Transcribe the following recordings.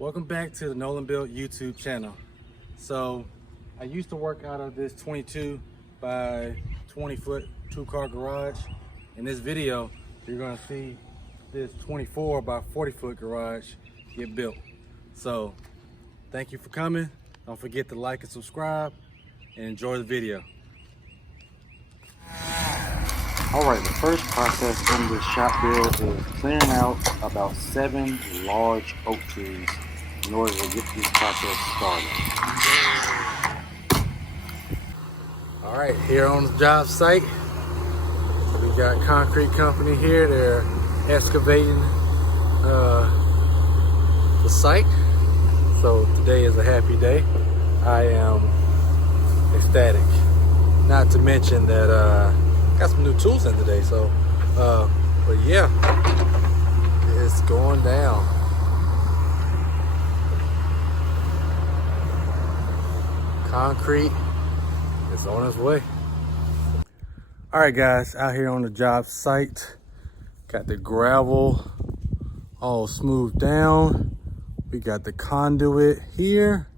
Welcome back to the Nolan Built YouTube channel. So I used to work out of this 22 by 20 foot 2-car garage. In this video, you're gonna see this 24 by 40 foot garage get built. So thank you for coming. Don't forget to like and subscribe and enjoy the video. Alright, the first process in this shop build is clearing out about 7 large oak trees in order to get this process started. Alright, here on the job site, we got concrete company here. They're excavating the site. So today is a happy day. I am ecstatic. Not to mention that got some new tools in today, so but yeah, it's going down. Concrete is on its way. All right, guys, out here on the job site, got the gravel all smoothed down. We got the conduit here,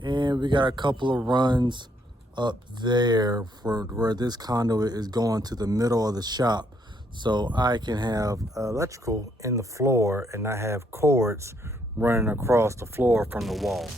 and we got a couple of runs up there for where this conduit is going to the middle of the shop, so I can have electrical in the floor and not have cords running across the floor from the wall.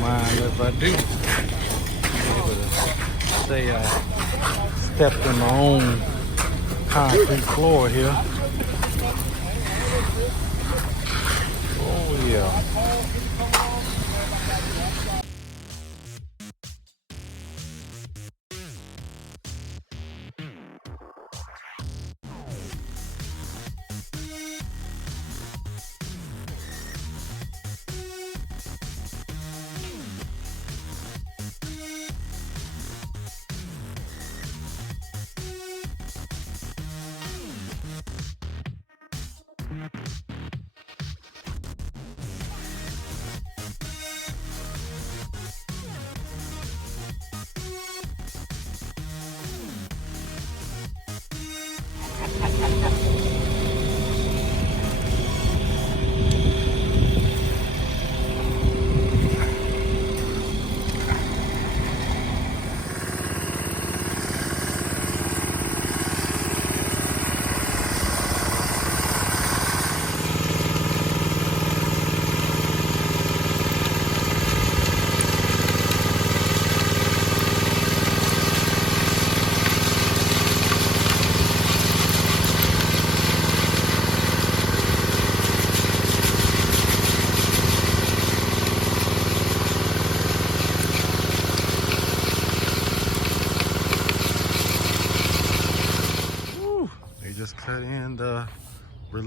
Mind if I do, be able to say I stepped in my own concrete floor here. Oh yeah.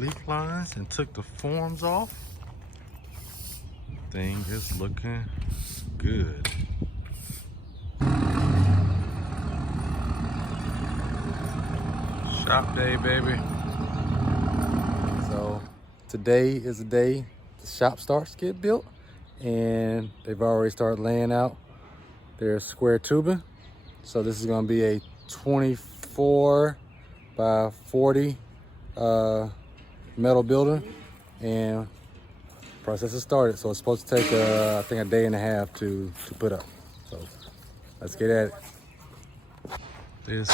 leaf lines and took the forms off. Thing is looking good. Shop day, baby. So today is the day the shop starts to get built, and they've already started laying out their square tubing. So this is going to be a 24 by 40 metal building, and process has started. So it's supposed to take I think a day and a half to put up. So let's get at it. This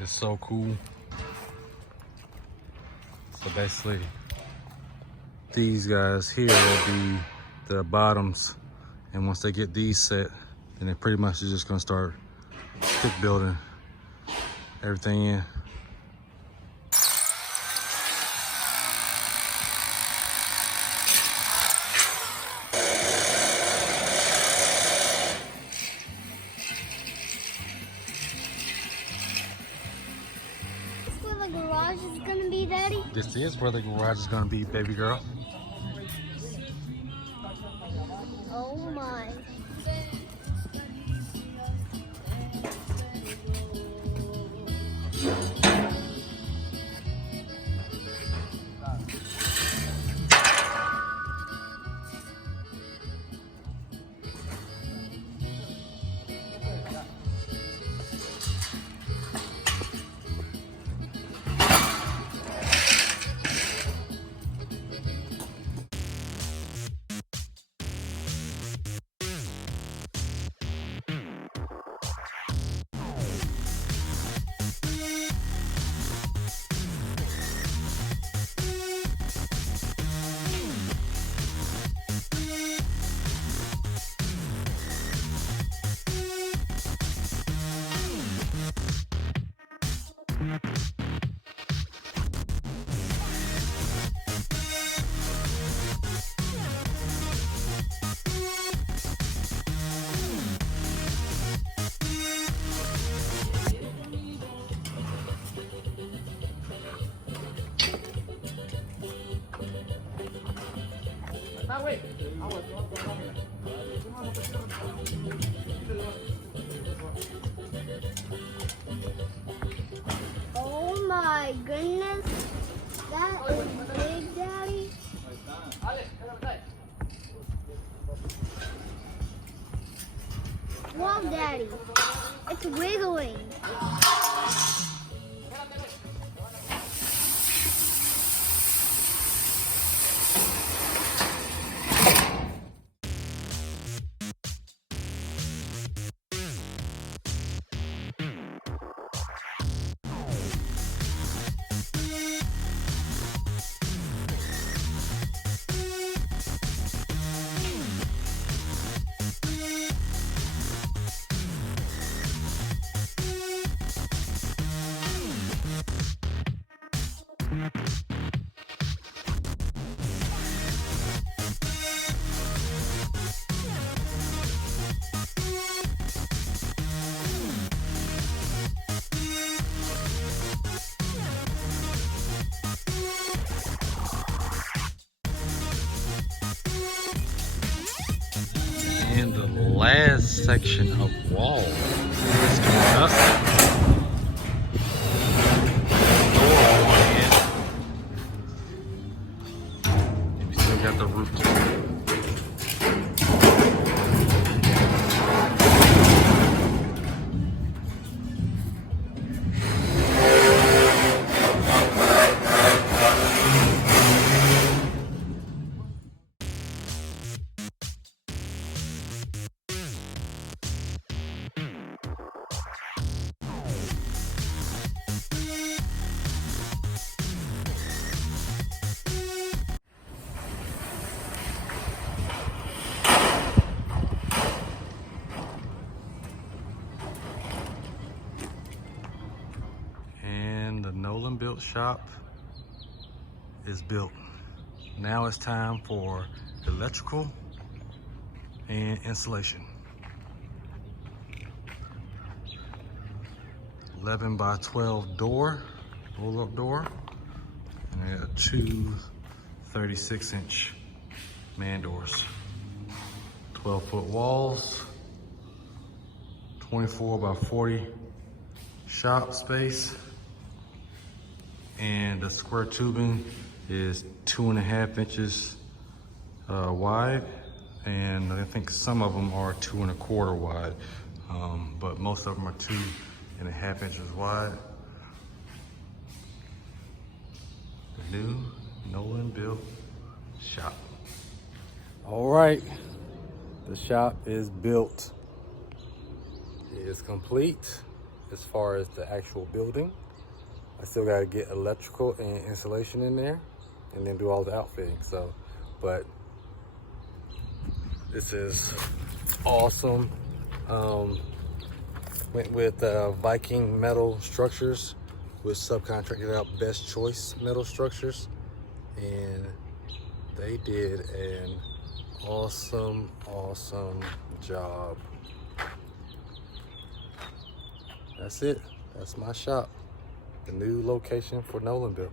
is so cool. So basically, these guys here will be the bottoms, and once they get these set, then they pretty much is just gonna start stick building everything in. The garage is gonna be, Daddy? This is where the garage is gonna be, baby girl. Oh my. Oh my goodness. That is big, Daddy. Wow, Daddy. It's wiggling. And the last section of wall is coming up. Door going in. And we still got the roof to do. Built shop is built. Now it's time for electrical and installation. 11 by 12 door, roll up door. And I got two 36-inch man doors. 12-foot walls, 24 by 40 shop space. And the square tubing is 2.5 inches wide. And I think some of them are 2 1/4 wide. But most of them are 2.5 inches wide. The new Nolan built shop. All right, the shop is built. It is complete as far as the actual building. I still gotta get electrical and insulation in there and then do all the outfitting. So, but this is awesome. Went with Viking Metal Structures, with subcontracted out Best Choice Metal Structures, and they did an awesome job. That's it. That's my shop. The new location for Nolan built.